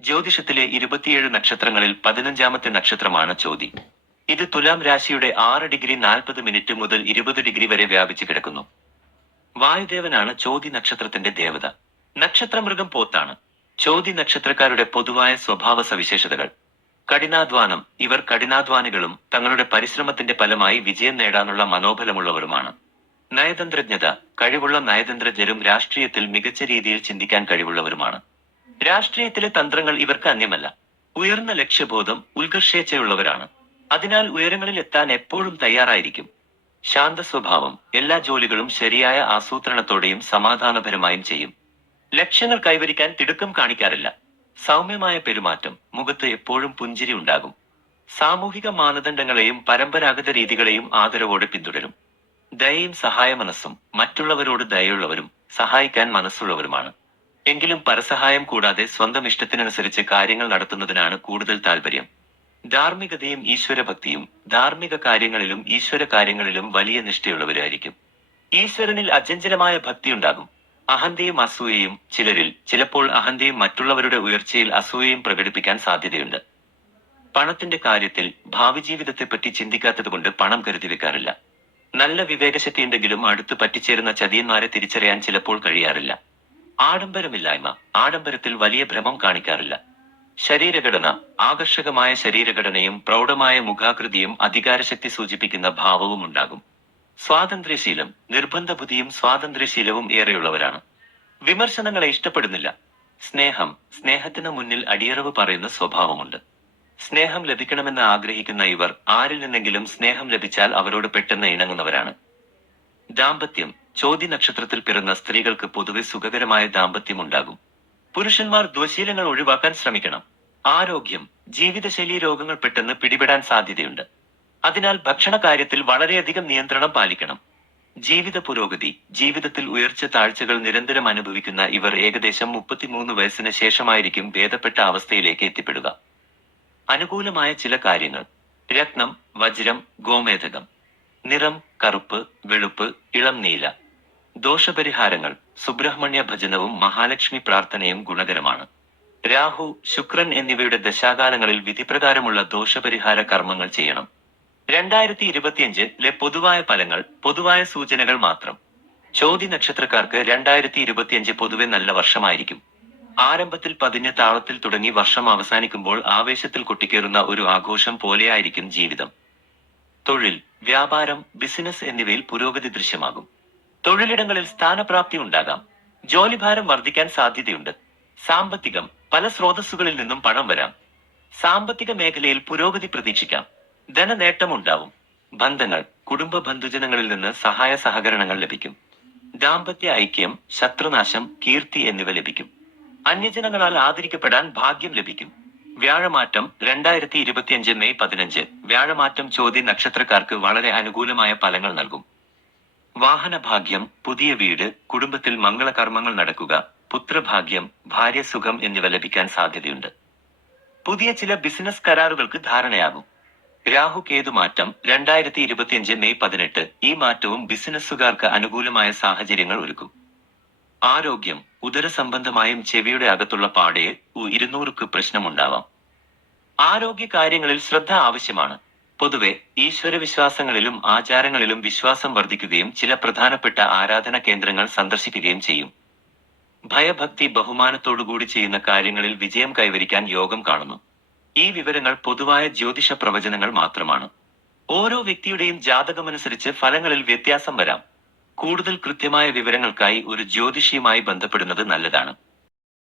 ജ്യോതിഷത്തിലെ ഇരുപത്തിയേഴ് നക്ഷത്രങ്ങളിൽ പതിനഞ്ചാമത്തെ നക്ഷത്രമാണ് ചോതി ഇത് തുലാം രാശിയുടെ ആറ് ഡിഗ്രി നാൽപ്പത് മിനിറ്റ് മുതൽ ഇരുപത് ഡിഗ്രി വരെ വ്യാപിച്ചു കിടക്കുന്നു. വായുദേവനാണ് ചോതി നക്ഷത്രത്തിന്റെ ദേവത. നക്ഷത്രമൃഗം പോത്താണ്. ചോതി നക്ഷത്രക്കാരുടെ പൊതുവായ സ്വഭാവ സവിശേഷതകൾ. കഠിനാധ്വാനം ഇവർ കഠിനാധ്വാനികളും തങ്ങളുടെ പരിശ്രമത്തിന്റെ ഫലമായി വിജയം നേടാനുള്ള മനോബലമുള്ളവരുമാണ്. നയതന്ത്രജ്ഞത കഴിവുള്ള നയതന്ത്രജ്ഞരും രാഷ്ട്രീയത്തിൽ മികച്ച രീതിയിൽ ചിന്തിക്കാൻ കഴിവുള്ളവരുമാണ്. രാഷ്ട്രീയത്തിലെ തന്ത്രങ്ങൾ ഇവർക്ക് അന്യമല്ല. ഉയർന്ന ലക്ഷ്യബോധം ഉത്കർഷേച്ഛയുള്ളവരാണ്. അതിനാൽ ഉയരങ്ങളിൽ എത്താൻ എപ്പോഴും തയ്യാറായിരിക്കും. ശാന്ത സ്വഭാവം എല്ലാ ജോലികളും ശരിയായ ആസൂത്രണത്തോടെയും സമാധാനപരമായും ചെയ്യും. ലക്ഷ്യങ്ങൾ കൈവരിക്കാൻ തിടുക്കം കാണിക്കാറില്ല. സൗമ്യമായ പെരുമാറ്റം മുഖത്ത് എപ്പോഴും പുഞ്ചിരി ഉണ്ടാകും. സാമൂഹിക മാനദണ്ഡങ്ങളെയും പരമ്പരാഗത രീതികളെയും ആദരവോടെ പിന്തുടരും. ദയയും സഹായ മനസ്സും മറ്റുള്ളവരോട് ദയയുള്ളവരും സഹായിക്കാൻ മനസ്സുള്ളവരുമാണ്. എങ്കിലും പരസഹായം കൂടാതെ സ്വന്തം ഇഷ്ടത്തിനനുസരിച്ച് കാര്യങ്ങൾ നടത്തുന്നതിനാണ് കൂടുതൽ താല്പര്യം. ധാർമ്മികതയും ഈശ്വരഭക്തിയും ധാർമ്മിക കാര്യങ്ങളിലും ഈശ്വര കാര്യങ്ങളിലും വലിയ നിഷ്ഠയുള്ളവരായിരിക്കും. ഈശ്വരനിൽ അചഞ്ചലമായ ഭക്തിയുണ്ടാകും അഹന്തയും അസൂയയും ചിലരിൽ ചിലപ്പോൾ അഹന്തയും മറ്റുള്ളവരുടെ ഉയർച്ചയിൽ അസൂയയും പ്രകടിപ്പിക്കാൻ സാധ്യതയുണ്ട്. പണത്തിന്റെ കാര്യത്തിൽ ഭാവി ജീവിതത്തെപ്പറ്റി ചിന്തിക്കാത്തതുകൊണ്ട് പണം കരുതി വെക്കാറില്ല. നല്ല വിവേകശക്തിയുണ്ടെങ്കിലും അടുത്ത് പറ്റിച്ചേരുന്ന ചതിയന്മാരെ തിരിച്ചറിയാൻ ചിലപ്പോൾ കഴിയാറില്ല. ആഡംബരമില്ലായ്മ ആഡംബരത്തിൽ വലിയ ഭ്രമം കാണിക്കാറില്ല. ശരീരഘടന ആകർഷകമായ ശരീരഘടനയും പ്രൗഢമായ മുഖാകൃതിയും അധികാരശക്തി സൂചിപ്പിക്കുന്ന ഭാവവും ഉണ്ടാകും. സ്വാതന്ത്ര്യശീലം നിർബന്ധ ബുദ്ധിയും സ്വാതന്ത്ര്യശീലവും ഏറെയുള്ളവരാണ്. വിമർശനങ്ങളെ ഇഷ്ടപ്പെടുന്നില്ല. സ്നേഹം സ്നേഹത്തിന് മുന്നിൽ അടിയറവ് പറയുന്ന സ്വഭാവമുണ്ട്. സ്നേഹം ലഭിക്കണമെന്ന് ആഗ്രഹിക്കുന്ന ഇവർ ആരിൽ നിന്നെങ്കിലും സ്നേഹം ലഭിച്ചാൽ അവരോട് പെട്ടെന്ന് ഇണങ്ങുന്നവരാണ്. ദാമ്പത്യം. ചോതി നക്ഷത്രത്തിൽ പിറന്ന സ്ത്രീകൾക്ക് പൊതുവെ സുഖകരമായ ദാമ്പത്യം ഉണ്ടാകും പുരുഷന്മാർ ദ്വശീലങ്ങൾ ഒഴിവാക്കാൻ ശ്രമിക്കണം. ആരോഗ്യം ജീവിതശൈലി രോഗങ്ങൾ പെട്ടെന്ന് പിടിപെടാൻ സാധ്യതയുണ്ട്. അതിനാൽ ഭക്ഷണ കാര്യത്തിൽ വളരെയധികം നിയന്ത്രണം പാലിക്കണം. ജീവിത പുരോഗതി ജീവിതത്തിൽ ഉയർച്ച താഴ്ചകൾ നിരന്തരം അനുഭവിക്കുന്ന ഇവർ ഏകദേശം മുപ്പത്തിമൂന്ന് വയസ്സിന് ശേഷമായിരിക്കും ഭേദപ്പെട്ട അവസ്ഥയിലേക്ക് എത്തിപ്പെടുക. അനുകൂലമായ ചില കാര്യങ്ങൾ. രത്നം വജ്രം ഗോമേധകം നിറം കറുപ്പ് വെളുപ്പ് ഇളം നീല. ദോഷപരിഹാരങ്ങൾ സുബ്രഹ്മണ്യ ഭജനവും മഹാലക്ഷ്മി പ്രാർത്ഥനയും ഗുണകരമാണ്. രാഹു ശുക്രൻ എന്നിവയുടെ ദശാകാലങ്ങളിൽ വിധിപ്രകാരമുള്ള ദോഷപരിഹാര കർമ്മങ്ങൾ ചെയ്യണം. രണ്ടായിരത്തി ഇരുപത്തിയഞ്ചിലെ പൊതുവായ ഫലങ്ങൾ പൊതുവായ സൂചനകൾ മാത്രം. ചോതി നക്ഷത്രക്കാർക്ക് രണ്ടായിരത്തി ഇരുപത്തിയഞ്ച് പൊതുവെ നല്ല വർഷമായിരിക്കും. ആരംഭത്തിൽ പതിഞ്ഞ താളത്തിൽ തുടങ്ങി വർഷം അവസാനിക്കുമ്പോൾ ആവേശത്തിൽ കൊട്ടിക്കേറുന്ന ഒരു ആഘോഷം പോലെയായിരിക്കും ജീവിതം. തൊഴിൽ വ്യാപാരം ബിസിനസ് എന്നിവയിൽ പുരോഗതി ദൃശ്യമാകും. തൊഴിലിടങ്ങളിൽ സ്ഥാനപ്രാപ്തി ഉണ്ടാകാം. ജോലിഭാരം വർദ്ധിക്കാൻ സാധ്യതയുണ്ട്. സാമ്പത്തികം പല സ്രോതസ്സുകളിൽ നിന്നും പണം വരാം. സാമ്പത്തിക മേഖലയിൽ പുരോഗതി പ്രതീക്ഷിക്കാം. ധനനേട്ടമുണ്ടാവും. ബന്ധങ്ങൾ കുടുംബ ബന്ധുജനങ്ങളിൽ നിന്ന് സഹായ സഹകരണങ്ങൾ ലഭിക്കും. ദാമ്പത്യ ഐക്യം ശത്രുനാശം കീർത്തി എന്നിവ ലഭിക്കും. അന്യജനങ്ങളാൽ ആദരിക്കപ്പെടാൻ ഭാഗ്യം ലഭിക്കും. വ്യാഴമാറ്റം രണ്ടായിരത്തി ഇരുപത്തിയഞ്ച് മെയ് പതിനഞ്ച്. വ്യാഴമാറ്റം ചോതി നക്ഷത്രക്കാർക്ക് വളരെ അനുകൂലമായ ഫലങ്ങൾ നൽകും. വാഹനഭാഗ്യം പുതിയ വീട് കുടുംബത്തിൽ മംഗളകർമ്മങ്ങൾ നടക്കുക പുത്രഭാഗ്യം ഭാര്യസുഖം എന്നിവ ലഭിക്കാൻ സാധ്യതയുണ്ട്. പുതിയ ചില ബിസിനസ് കരാറുകൾക്ക് ധാരണയാകും. രാഹു കേതു മാറ്റം രണ്ടായിരത്തി ഇരുപത്തിയഞ്ച് മെയ് പതിനെട്ട്. ഈ മാറ്റവും ബിസിനസ്സുകാർക്ക് അനുകൂലമായ സാഹചര്യങ്ങൾ ഒരുക്കും. ആരോഗ്യം ഉദര സംബന്ധമായും ചെവിയുടെ അകത്തുള്ള പാടെ ഇരുന്നൂറുക്ക് പ്രശ്നമുണ്ടാവാം. ആരോഗ്യ കാര്യങ്ങളിൽ ശ്രദ്ധ ആവശ്യമാണ്. പൊതുവെ ഈശ്വര വിശ്വാസങ്ങളിലും ആചാരങ്ങളിലും വിശ്വാസം വർദ്ധിക്കുകയും ചില പ്രധാനപ്പെട്ട ആരാധന കേന്ദ്രങ്ങൾ സന്ദർശിക്കുകയും ചെയ്യും. ഭയഭക്തി ബഹുമാനത്തോടുകൂടി ചെയ്യുന്ന കാര്യങ്ങളിൽ വിജയം കൈവരിക്കാൻ യോഗം കാണുന്നു. ഈ വിവരങ്ങൾ പൊതുവായ ജ്യോതിഷ പ്രവചനങ്ങൾ മാത്രമാണ്. ഓരോ വ്യക്തിയുടെയും ജാതകമനുസരിച്ച് ഫലങ്ങളിൽ വ്യത്യാസം വരാം. കൂടുതൽ കൃത്യമായ വിവരങ്ങൾക്കായി ഒരു ജ്യോതിഷിയുമായി ബന്ധപ്പെടുന്നത് നല്ലതാണ്.